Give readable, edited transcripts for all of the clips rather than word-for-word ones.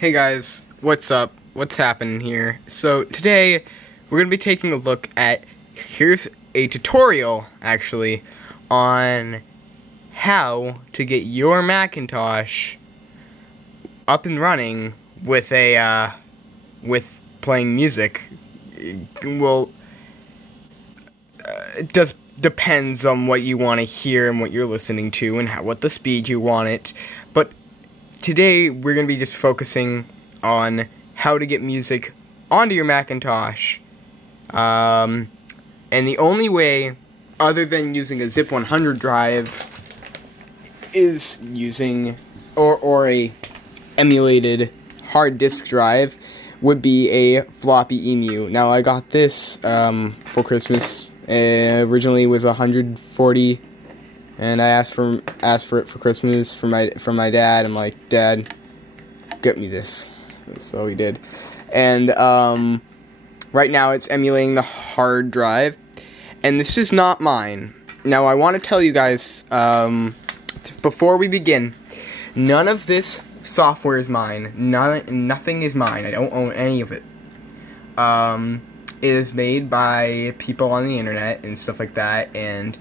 Hey guys, what's up? What's happening here? So today we're going to be taking a look at, here's a tutorial actually on how to get your Macintosh up and running with with playing music. Well, it just depends on what you want to hear and what you're listening to and what the speed you want it. But today we're going to be just focusing on how to get music onto your Macintosh. And the only way, other than using a Zip 100 drive, is using, or a emulated hard disk drive, would be a floppy emu. Now I got this for Christmas. Originally it was 140, and I asked for it for Christmas from my dad. I'm like, Dad, get me this. So he did. And right now it's emulating the hard drive, and this is not mine. Now I want to tell you guys before we begin, none of this software is mine. Nothing is mine. I don't own any of it. It is made by people on the internet and stuff like that, and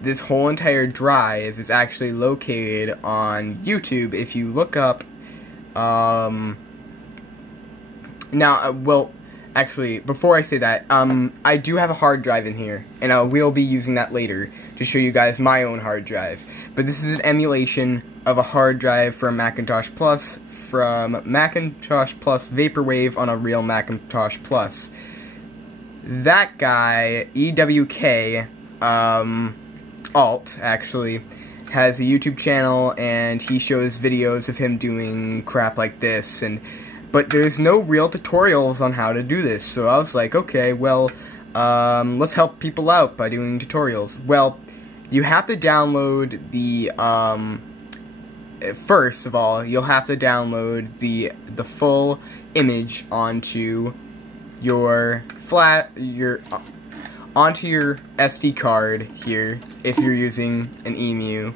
this whole entire drive is actually located on YouTube. If you look up, well, actually, before I say that, I do have a hard drive in here, and I will be using that later to show you guys my own hard drive. But this is an emulation of a hard drive from Macintosh Plus, from Macintosh Plus Vaporwave on a real Macintosh Plus. That guy, EWK, Alt, actually, has a YouTube channel, and he shows videos of him doing crap like this, but there's no real tutorials on how to do this, so I was like, okay, well, let's help people out by doing tutorials. Well, you have to download the, first of all, you'll have to download the full image onto your onto your SD card here, if you're using an emu.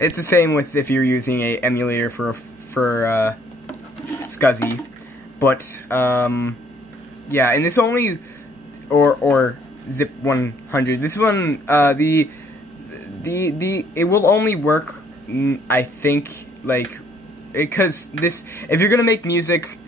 It's the same with if you're using a emulator for scsi, but yeah, and this only or Zip 100. This one, it will only work, I think, like, because this, if you're gonna make music,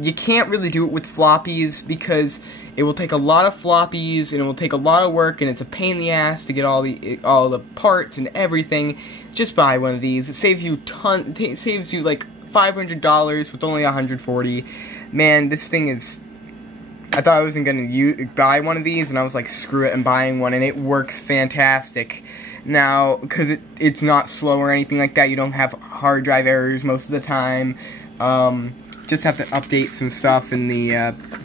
you can't really do it with floppies, because it will take a lot of floppies, and it will take a lot of work, and it's a pain in the ass to get all the parts and everything. Just buy one of these. It saves you it saves you like $500 with only 140. Man, this thing is, I thought I wasn't gonna buy one of these, and I was like, screw it, I'm buying one, and it works fantastic. Now, because it's not slow or anything like that, you don't have hard drive errors most of the time. Just have to update some stuff in the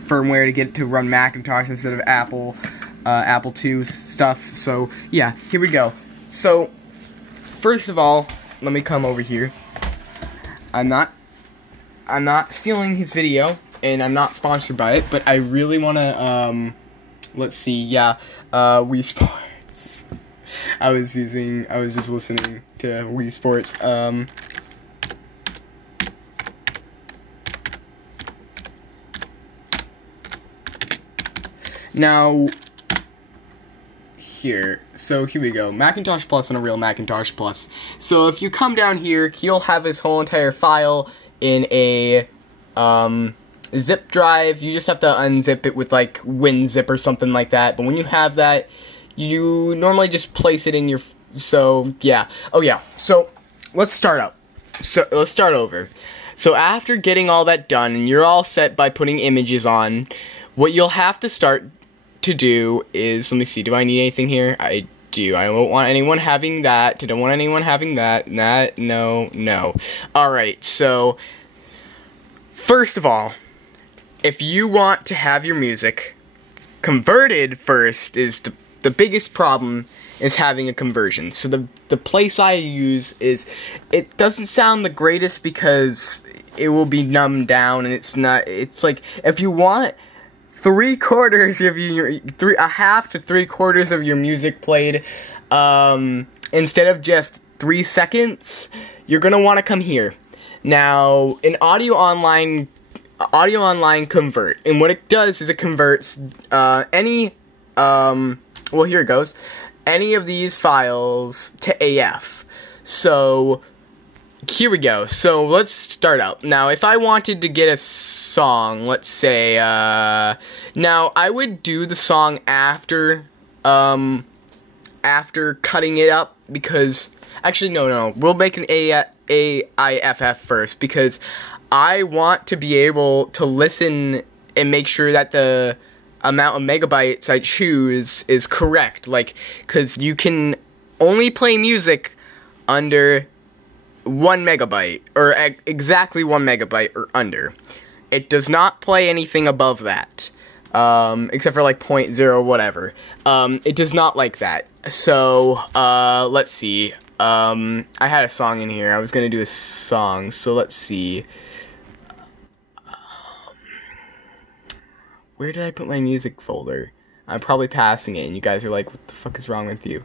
firmware to get it to run Macintosh instead of Apple II stuff. So yeah, here we go. So first of all, let me come over here. I'm not stealing his video, and I'm not sponsored by it, but I really want to let's see, yeah, Wii Sports. I was just listening to Wii Sports. Now, here we go, Macintosh Plus on a real Macintosh Plus. So if you come down here, he'll have his whole entire file in a zip drive. You just have to unzip it with like WinZip or something like that. But when you have that, you normally just place it in your, so yeah. Oh yeah, so let's start out. So let's start over. So after getting all that done, and you're all set by putting images on, what you'll have to start to do is, let me see, do I need anything here? I do. I don't want anyone having that. I don't want anyone having that. No. Alright, so first of all, if you want to have your music converted first, is the biggest problem is having a conversion. So the place I use is, it doesn't sound the greatest because it will be numbed down, and it's like, if you want a half to 3/4 of your music played, instead of just 3 seconds, you're gonna want to come here. Now, an audio online convert, and what it does is it converts any well, here it goes, any of these files to AF. So here we go. So let's start out. Now, if I wanted to get a song, let's say, now I would do the song after cutting it up, because, actually, no, we'll make an AIFF first, because I want to be able to listen and make sure that the amount of megabytes I choose is correct, like, because you can only play music under 1 megabyte, or exactly 1 megabyte or under. It does not play anything above that, except for like 0.0 whatever. It does not like that. So, let's see. I had a song in here. I was gonna do a song, so let's see. Where did I put my music folder? I'm probably passing it, and you guys are like, what the fuck is wrong with you?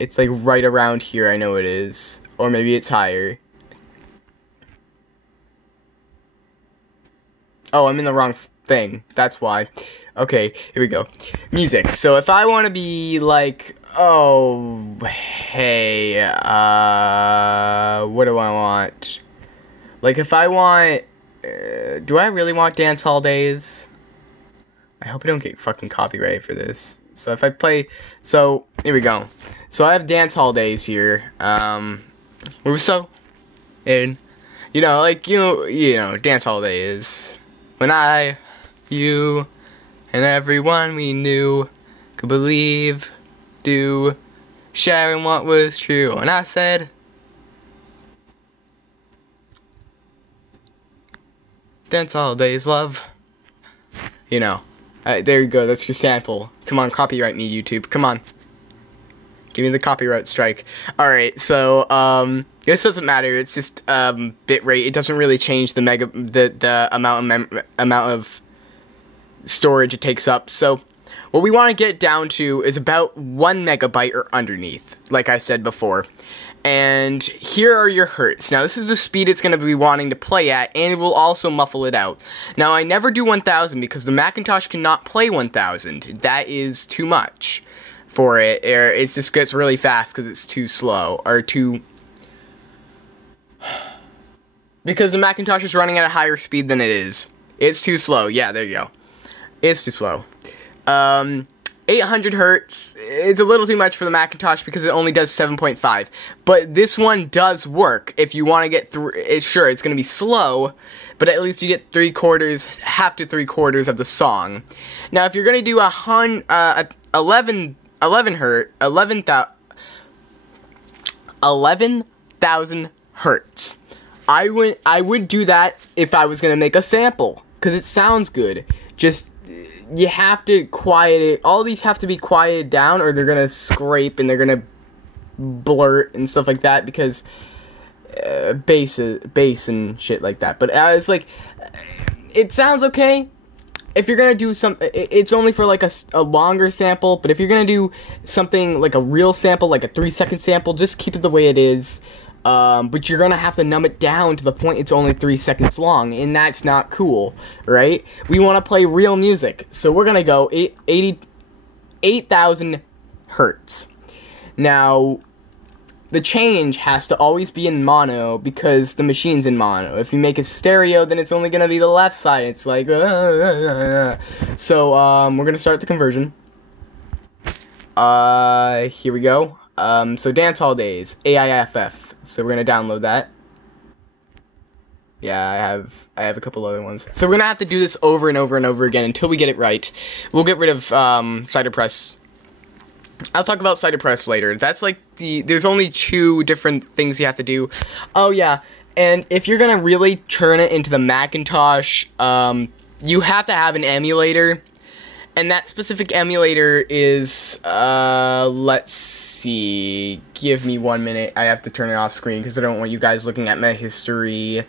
It's like right around here, I know it is. Or maybe it's higher. Oh, I'm in the wrong thing. That's why. Okay, here we go. Music. So if I want to be like, oh, hey, what do I want? Like, if I want, do I really want Dance Hall Days? I hope I don't get fucking copyrighted for this. So if I play, so, here we go. So I have Dance Hall Days here, we're so in, you know, like, you know, Dance Hall Days. When I, you, and everyone we knew could believe, do, sharing what was true. And I said, Dance Hall Days, love. You know, there you go, that's your sample. Come on, copyright me, YouTube, come on. Give me the copyright strike. Alright, so, this doesn't matter, it's just, bitrate. It doesn't really change the amount of storage it takes up. So, what we want to get down to is about 1 megabyte or underneath, like I said before. And here are your hertz. Now, this is the speed it's going to be wanting to play at, and it will also muffle it out. Now, I never do 1000 because the Macintosh cannot play 1000. That is too much for it. It just gets really fast because it's too slow, or too, because the Macintosh is running at a higher speed than it is. It's too slow. Yeah, there you go. It's too slow. 800 hertz, it's a little too much for the Macintosh because it only does 7.5. But this one does work if you want to get through. Sure, it's going to be slow, but at least you get half to 3/4 of the song. Now, if you're going to do 11,000 hertz, I would do that if I was going to make a sample, because it sounds good. Just, you have to quiet it. All these have to be quieted down, or they're going to scrape and they're going to blurt and stuff like that, because bass and shit like that. But it's like, it sounds okay. If you're going to do it's only for like a longer sample, but if you're going to do something like a real sample, like a 3-second sample, just keep it the way it is. But you're gonna have to numb it down to the point it's only 3 seconds long, and that's not cool, right? We want to play real music, so we're gonna go 8,000 hertz. Now, the change has to always be in mono, because the machine's in mono. If you make it stereo, then it's only gonna be the left side. It's like, so, we're gonna start the conversion. Here we go. So Dance Hall Days, AIFF. So we're gonna download that. Yeah, I have a couple other ones. So we're gonna have to do this over and over and over again until we get it right. We'll get rid of Ciderpress. I'll talk about Ciderpress later. That's like there's only 2 different things you have to do. Oh yeah, and if you're gonna really turn it into the Macintosh, you have to have an emulator. And that specific emulator is, let's see, give me 1 minute, I have to turn it off screen, because I don't want you guys looking at my history.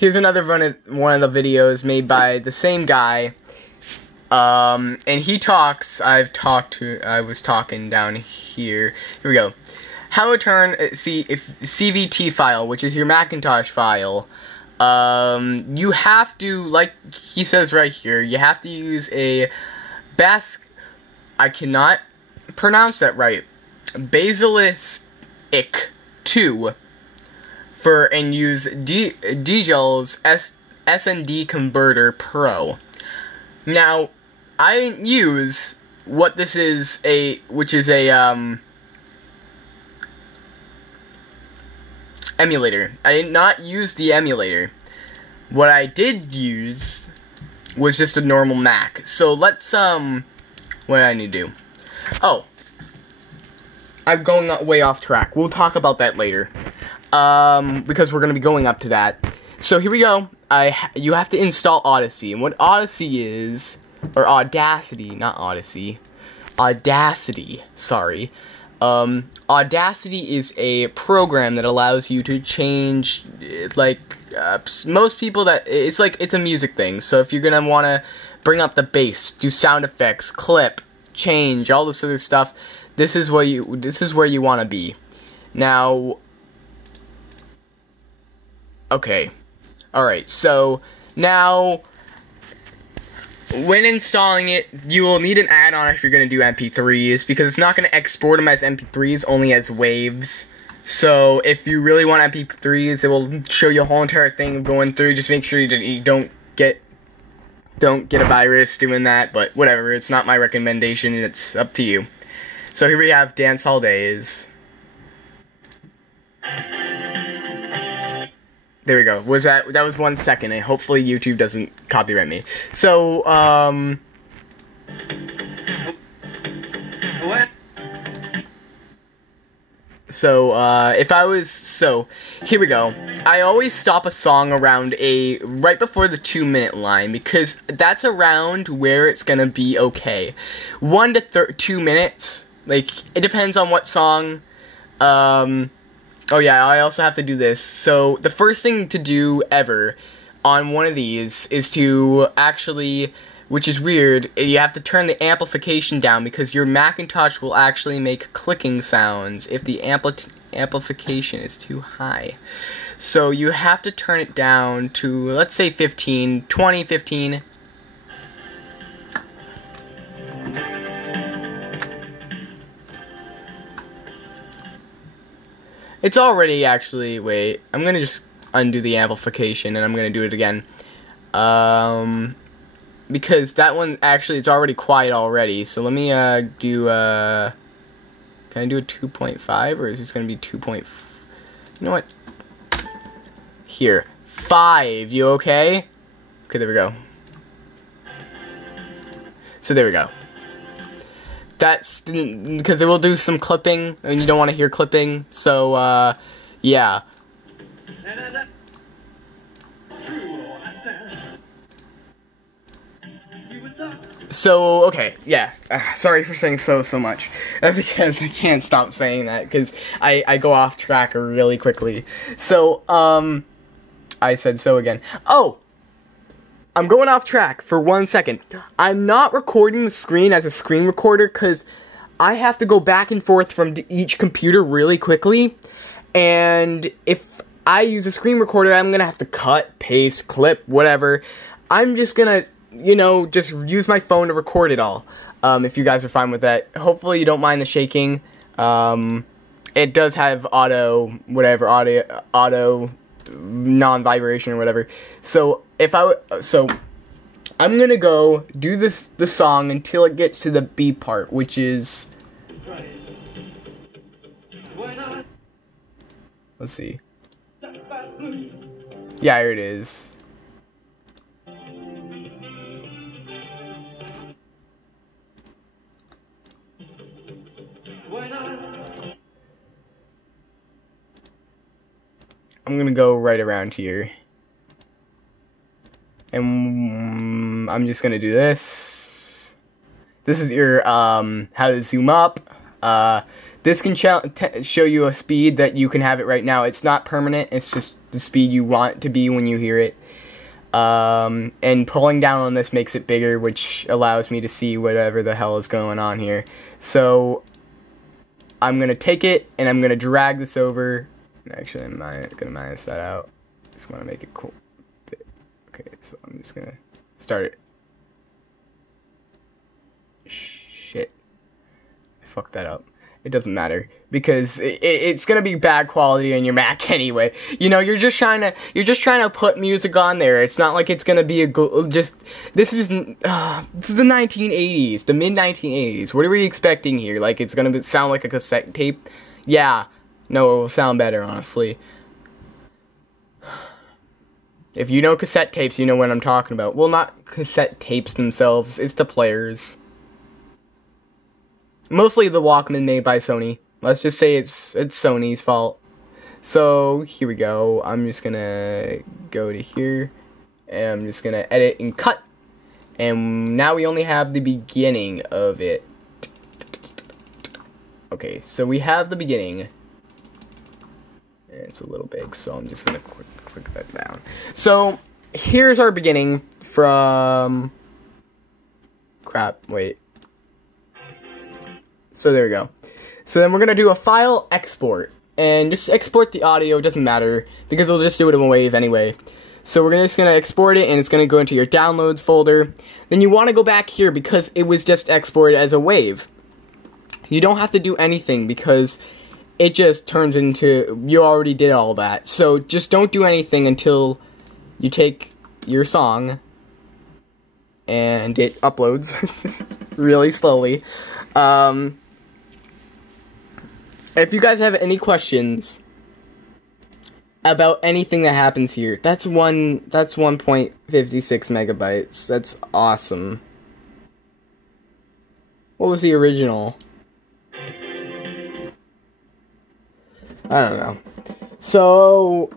here's another one of the videos made by the same guy. And he talks. I was talking down here. Here we go. How to turn CVT file, which is your Macintosh file. You have to, like he says right here, you have to use a I cannot pronounce that right. Basilisk 2 and use Digital's SND Converter Pro. Now, I didn't use what this is which is a emulator. I did not use the emulator. What I did use was just a normal Mac. So let's what do I need to do? Oh, I'm going way off track. We'll talk about that later. Because we're gonna be going up to that. So here we go. You have to install Odyssey, and what Odyssey is, or Audacity, not Odyssey. Audacity, sorry. Audacity is a program that allows you to change, most people it's a music thing. So if you're gonna wanna bring up the bass, do sound effects, clip, change, all this other stuff, this is where you wanna be. Now, okay. Alright, so now, when installing it, you will need an add-on if you're going to do MP3s, because it's not going to export them as MP3s, only as waves. So, if you really want MP3s, it will show you a whole entire thing going through. Just make sure you don't get a virus doing that, but whatever, it's not my recommendation, it's up to you. So here we have Dance Hall Days. There we go. That was 1 second, and hopefully YouTube doesn't copyright me. So, What? So, here we go. I always stop a song around right before the 2-minute line, because that's around where it's gonna be okay. 1 to 2 minutes, it depends on what song, oh yeah, I also have to do this. So, the first thing to do ever on one of these is to actually, which is weird, you have to turn the amplification down, because your Macintosh will actually make clicking sounds if the amplification is too high. So, you have to turn it down to, let's say 15, 20, 15. It's already actually, wait, I'm gonna just undo the amplification and I'm gonna do it again. Because that one, actually, it's already quiet already, so let me, do, can I do a 2.5, or is this gonna be 2. You know what? Here. 5, you okay? Okay, there we go. So there we go. That's because it will do some clipping, and you don't want to hear clipping, so, yeah. So, okay, yeah, sorry for saying so much, because I can't stop saying that, because I go off track really quickly. So, I said so again. Oh! I'm going off track for 1 second. I'm not recording the screen as a screen recorder because I have to go back and forth from each computer really quickly. And if I use a screen recorder, I'm going to have to cut, paste, clip, whatever. I'm just going to, just use my phone to record it all. If you guys are fine with that. Hopefully you don't mind the shaking. It does have auto non-vibration or whatever. So I'm gonna go do the song until it gets to the B part, which is, let's see. Yeah, here it is. I'm gonna go right around here. And I'm just gonna do this. This is your, how to zoom up. This can show you a speed that you can have it right now. It's not permanent, it's just the speed you want it to be when you hear it. And pulling down on this makes it bigger, which allows me to see whatever the hell is going on here. So I'm going to take it, and I'm going to drag this over. Actually, I'm going to minus that out. Just want to make it cool. Okay, so I'm just going to start it. Shit. I fucked that up. It doesn't matter, because it's gonna be bad quality on your Mac anyway. You know, you're just trying to put music on there. It's not like it's gonna be this is the 1980s, the mid 1980s. What are we expecting here? Like, it's gonna sound like a cassette tape? Yeah, no, it will sound better, honestly. If you know cassette tapes, you know what I'm talking about. Well, not cassette tapes themselves, it's the players. Mostly the Walkman made by Sony. Let's just say it's Sony's fault. So, here we go. I'm just gonna go to here, and I'm just gonna edit and cut. And now we only have the beginning of it. Okay, so we have the beginning. And it's a little big, so I'm just gonna click that down. So, here's our beginning from... Crap, wait. So there we go. So then we're going to do a file export. And just export the audio, it doesn't matter, because we'll just do it in a wave anyway. So we're just going to export it, and it's going to go into your downloads folder. Then you want to go back here, because it was just exported as a wave. You don't have to do anything, because it just turns into, you already did all that. So just don't do anything until you take your song, and it uploads really slowly. If you guys have any questions about anything that happens here, that's 1.56 megabytes. That's awesome. What was the original? I don't know. So,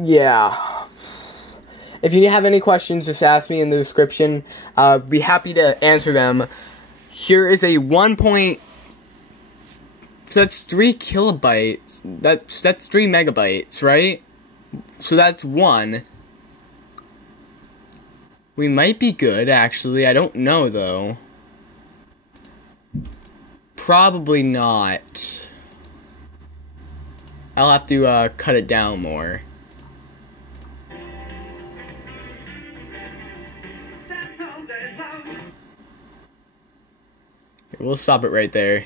yeah. If you have any questions, just ask me in the description. I'll be happy to answer them. Here is a so that's 3 kilobytes. That's 3 megabytes, right? So that's 1. We might be good, actually. I don't know, though. Probably not. I'll have to cut it down more. We'll stop it right there.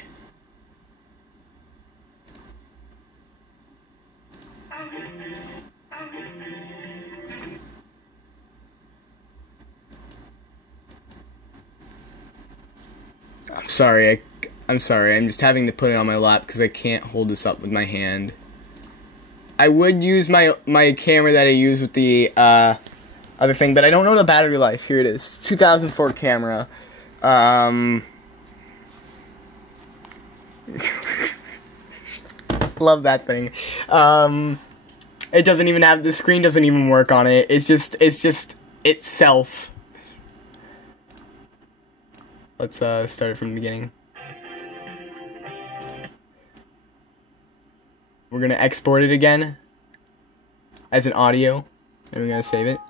I'm sorry, I'm just having to put it on my lap because I can't hold this up with my hand. I would use my camera that I use with the other thing, but I don't know the battery life. Here it is, 2004 camera. Love that thing. It doesn't even have, the screen doesn't even work on it. It's just itself. Let's start it from the beginning. We're gonna export it again as an audio, and we're gonna save it.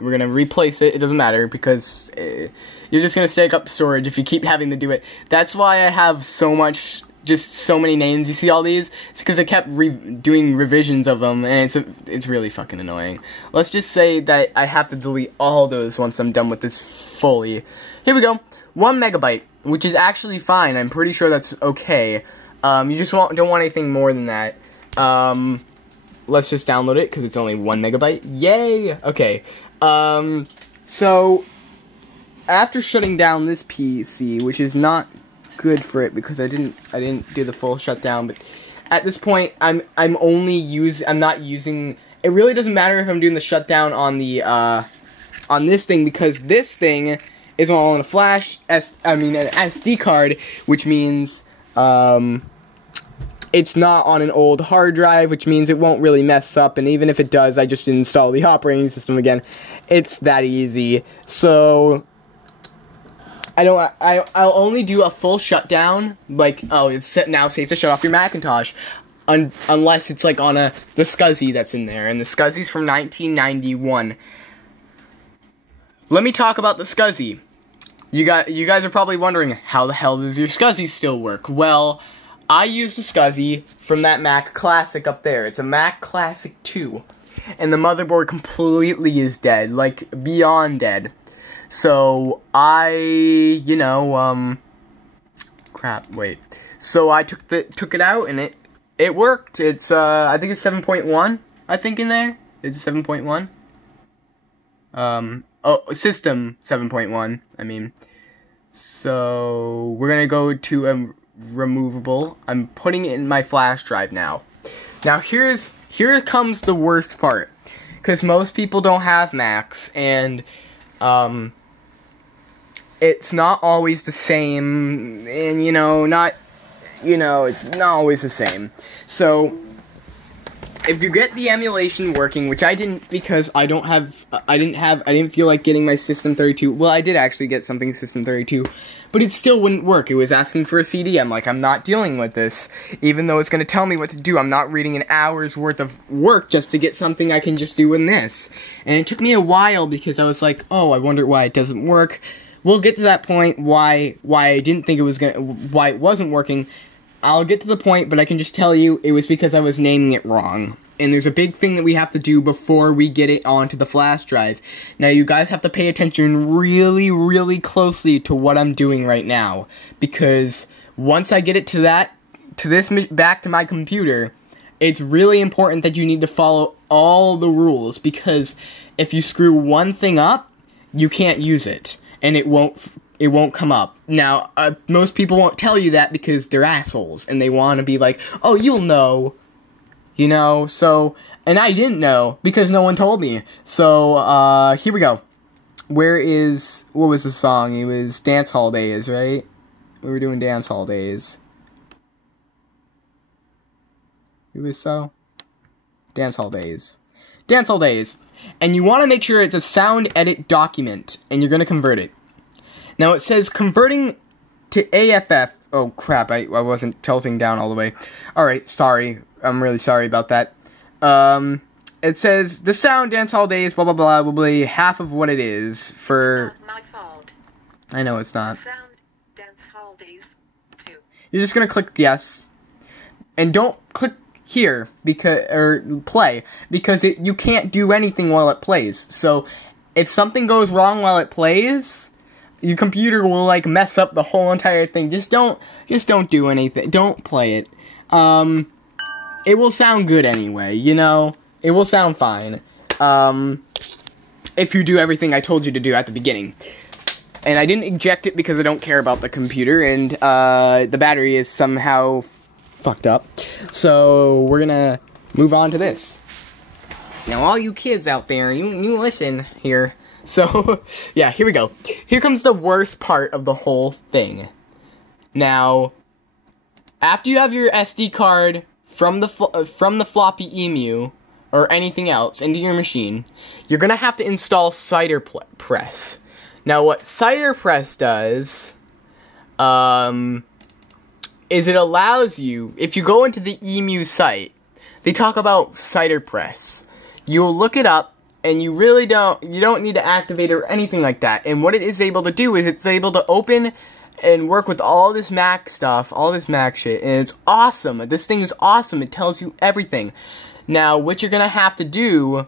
We're gonna replace it. It doesn't matter because you're just gonna take up storage if you keep having to do it. That's why I have so many names. You see all these? It's because I kept doing revisions of them, and it's really fucking annoying. Let's just say that I have to delete all those once I'm done with this fully. Here we go. 1 megabyte, which is actually fine. I'm pretty sure that's okay. You just don't want anything more than that. Let's just download it because it's only 1 megabyte. Yay! Okay. So after shutting down this PC, which is not good for it because I didn't do the full shutdown, but at this point I'm not using. It really doesn't matter if I'm doing the shutdown on the on this thing, because this thing is all on a flash, an SD card, which means it's not on an old hard drive, which means it won't really mess up, and even if it does, I just install the operating system again. It's that easy. So I'll only do a full shutdown, like, oh, it's now safe to shut off your Macintosh. unless it's like on the SCSI that's in there, and the SCSI's from 1991. Let me talk about the SCSI. You guys are probably wondering, how the hell does your SCSI still work? Well, I use the SCSI from that Mac Classic up there. It's a Mac Classic 2. And the motherboard completely is dead, like, beyond dead. So, So I took it out, and it worked. It's, I think it's 7.1, I think, in there. It's 7.1. System 7.1, I mean. So, we're gonna go to removable. I'm putting it in my flash drive now. Now, here comes the worst part. Because most people don't have Macs, and, it's not always the same, and, it's not always the same. So, if you get the emulation working, which I didn't because I didn't feel like getting my System 32. Well, I did actually get something System 32, but it still wouldn't work. It was asking for a CD. I'm like, I'm not dealing with this, even though it's going to tell me what to do. I'm not reading an hour's worth of work just to get something I can just do in this. And it took me a while because I was like, oh, I wonder why it doesn't work. We'll get to that point, why I didn't think it was why it wasn't working. I'll get to the point, but I can just tell you it was because I was naming it wrong. And there's a big thing that we have to do before we get it onto the flash drive. Now, you guys have to pay attention really, really closely to what I'm doing right now. Because once I get it back to my computer, it's really important that you need to follow all the rules. Because if you screw one thing up, you can't use it. And it won't come up. Now, most people won't tell you that because they're assholes, and they want to be like, oh, you'll know, so, and I didn't know, because no one told me. So, here we go. What was the song? It was Dance Hall Days, right? We were doing Dance Hall Days. It was Dance Hall Days. Dance Hall Days. And you want to make sure it's a sound edit document, and you're going to convert it. Now, it says converting to AFF. Oh, crap, I wasn't tilting down all the way. Alright, sorry. I'm really sorry about that. It says, the sound Dance Hall Days, blah, blah, blah, blah, blah, half of what it is for... It's not my fault. I know it's not. Sound Dance Hall Days 2. You're just going to click yes. And don't click here, or play, because you can't do anything while it plays. So, if something goes wrong while it plays, your computer will, like, mess up the whole entire thing. Just don't do anything. Don't play it. It will sound good anyway, It will sound fine. If you do everything I told you to do at the beginning. And I didn't eject it because I don't care about the computer, and, the battery is somehow fucked up. So, we're gonna move on to this. Now, all you kids out there, you listen here. So, yeah, here we go. Here comes the worst part of the whole thing. Now, after you have your SD card from the floppy emu, or anything else, into your machine, you're gonna have to install CiderPress. Now, what CiderPress does, is it allows you, if you go into the emu site, they talk about CiderPress. You'll look it up, and you don't need to activate it or anything like that. And what it is able to do is it's able to open and work with all this Mac stuff, all this Mac shit, and it's awesome. This thing is awesome. It tells you everything. Now, what you're gonna have to do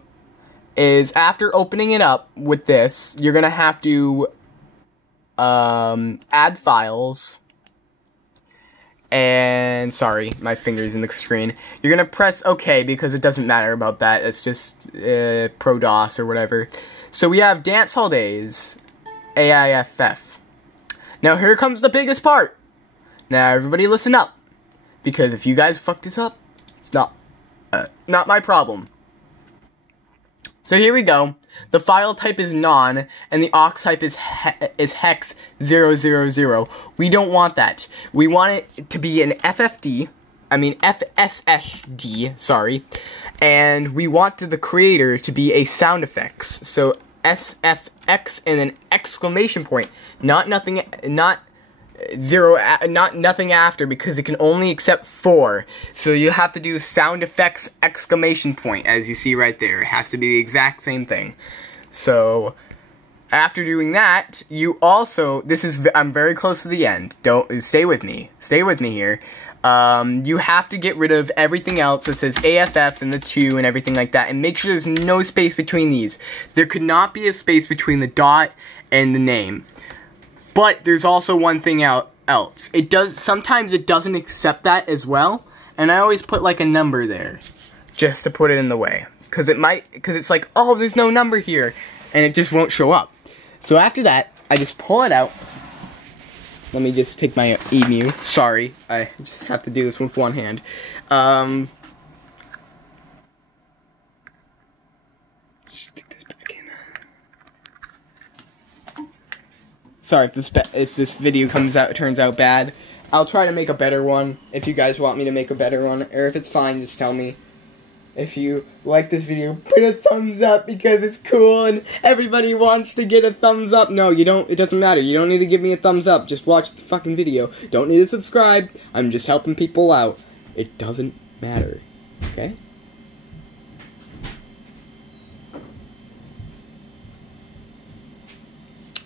is, after opening it up with this, you're gonna have to add files. And, sorry, my finger's in the screen. You're gonna press OK because it doesn't matter about that. It's just Pro DOS or whatever. So we have Dance Hall Days, AIFF. Now here comes the biggest part. Now everybody listen up, because if you guys fuck this up, it's not my problem. So here we go. The file type is non, and the aux type is hex 000. We don't want that. We want it to be an FSSD, sorry. And we want the creator to be a sound effects. So SFX and an exclamation point. Not nothing after, because it can only accept 4. So you have to do sound effects exclamation point, as you see right there. It has to be the exact same thing. So after doing that, you also, I'm very close to the end. Stay with me here. You have to get rid of everything else that says AFF and the 2 and everything like that, and make sure there's no space between these. There could not be a space between the dot and the name. But there's also one thing else. Sometimes it doesn't accept that as well, and I always put like a number there, just to put it in the way. Because it's like, oh, there's no number here, and it just won't show up. So after that, I just pull it out. Let me just take my emu. Sorry, I just have to do this with one hand. Stick this back in. Sorry if this video turns out bad. I'll try to make a better one if you guys want me to make a better one, or if it's fine, just tell me. If you like this video, put a thumbs up because it's cool and everybody wants to get a thumbs up. No, you don't. It doesn't matter. You don't need to give me a thumbs up. Just watch the fucking video. Don't need to subscribe. I'm just helping people out. It doesn't matter. Okay?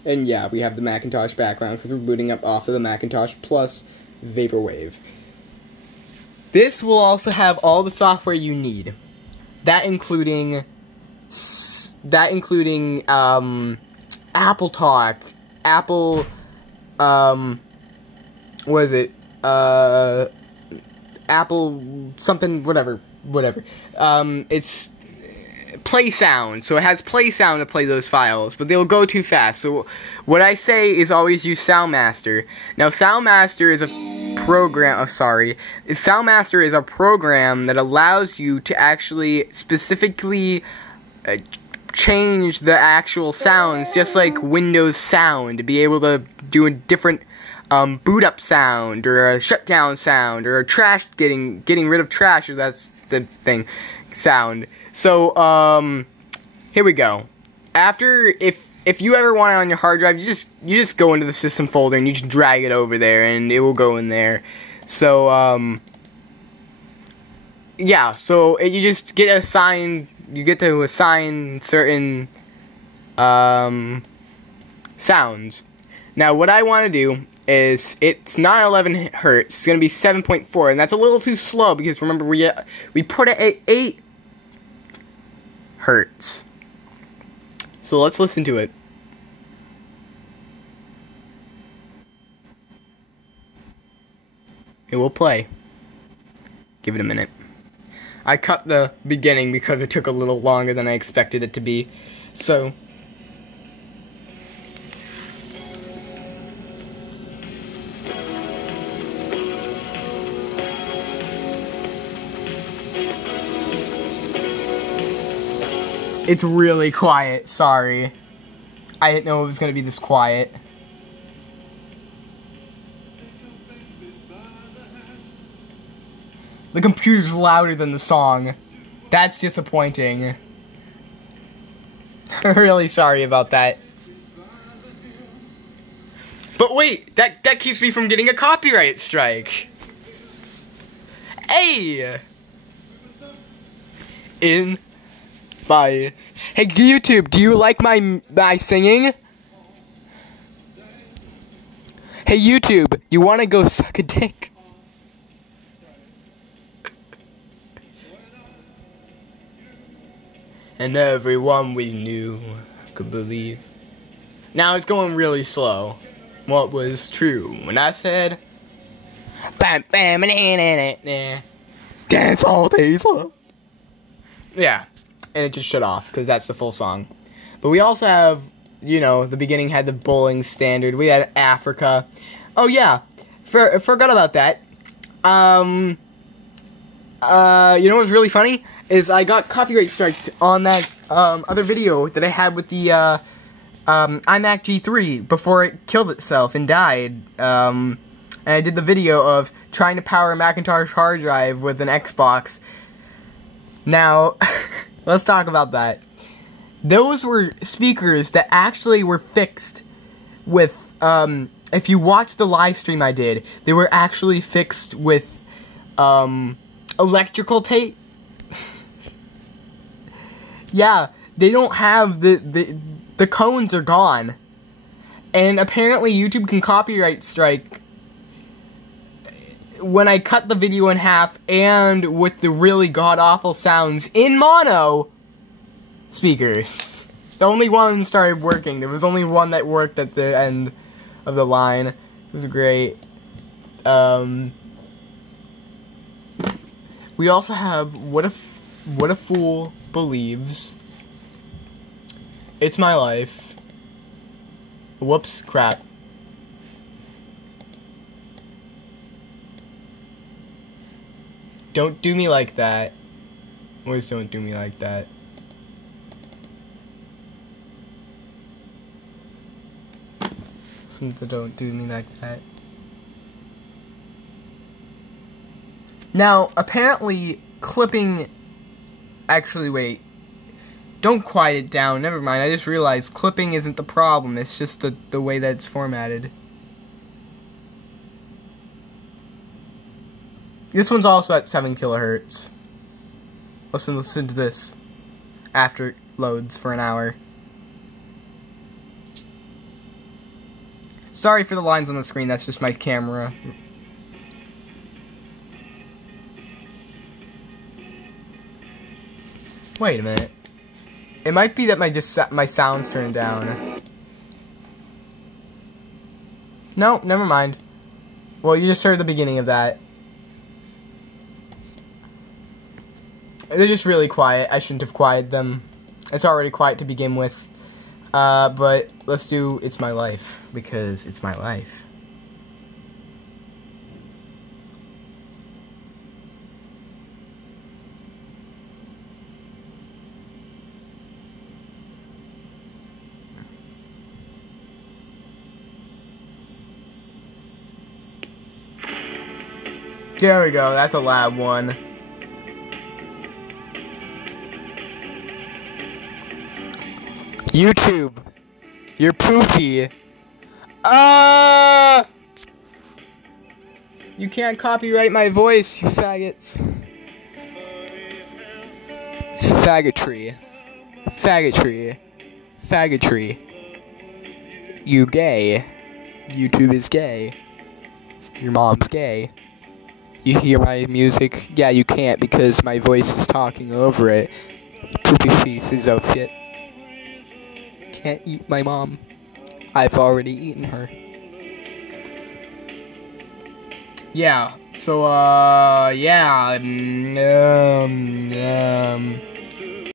And yeah, we have the Macintosh background because we're booting up off of the Macintosh plus Vaporwave. This will also have all the software you need. That including Apple Talk, Apple, what is it? Apple something, whatever. It's Play Sound, so it has Play Sound to play those files, but they'll go too fast. So what I say is always use SoundMaster. Now SoundMaster is a program, SoundMaster is a program that allows you to actually specifically change the actual sounds, just like Windows Sound, to be able to do a different boot up sound, or a shutdown sound, or a trash, getting rid of trash, or that's the thing, sound. So, here we go. If you ever want it on your hard drive, you just go into the system folder and you just drag it over there and it will go in there. So, yeah, so you just get assigned, you get to assign certain, sounds. Now, what I want to do is, it's not 11 hertz, it's going to be 7.4, and that's a little too slow because remember, we put it at 8 hertz. So let's listen to it. It will play. Give it a minute. I cut the beginning because it took a little longer than I expected it to be. So it's really quiet, sorry. I didn't know it was gonna be this quiet. The computer's louder than the song. That's disappointing. I'm really sorry about that. But wait, that keeps me from getting a copyright strike. Hey! Hey YouTube, do you like my singing? Hey YouTube, you wanna go suck a dick? And everyone we knew could believe. Now it's going really slow. What was true when I said, bam, bam, dance all days long. Yeah, and it just shut off because that's the full song. But we also have, you know, the beginning had the bowling standard. We had Africa. Oh yeah, forgot about that. You know what's really funny? Is I got copyright striked on that other video that I had with the iMac G3 before it killed itself and died. And I did the video of trying to power a Macintosh hard drive with an Xbox. Now, let's talk about that. Those were speakers that actually were fixed with, if you watch the live stream I did, they were actually fixed with electrical tape. Yeah, they don't have the cones are gone. And apparently YouTube can copyright strike when I cut the video in half and with the really god-awful sounds in mono speakers. The only one started working. There was only one that worked at the end of the line. It was great. We also have What a Fool Believes. It's My Life. Whoops, crap. Don't Do Me Like That. Always Don't Do Me Like That. Listen to Don't Do Me Like That. Now, apparently, clipping... Actually, wait. Don't quiet it down. Never mind. I just realized clipping isn't the problem. It's just the way that it's formatted. This one's also at 7 kilohertz. Listen to this. After it loads for an hour. Sorry for the lines on the screen. That's just my camera. Wait a minute. It might be that my sound's turned down. No, never mind. Well, you just heard the beginning of that. They're just really quiet. I shouldn't have quieted them. It's already quiet to begin with. But let's do It's My Life, because it's my life. There we go, that's a loud one. YouTube, you're poopy. You can't copyright my voice, you faggots. Faggotry. Faggotry. Faggotry. You gay. YouTube is gay. Your mom's gay. You hear my music? Yeah, you can't because my voice is talking over it. You poopy pieces of shit. Can't eat my mom. I've already eaten her. Yeah, so, yeah,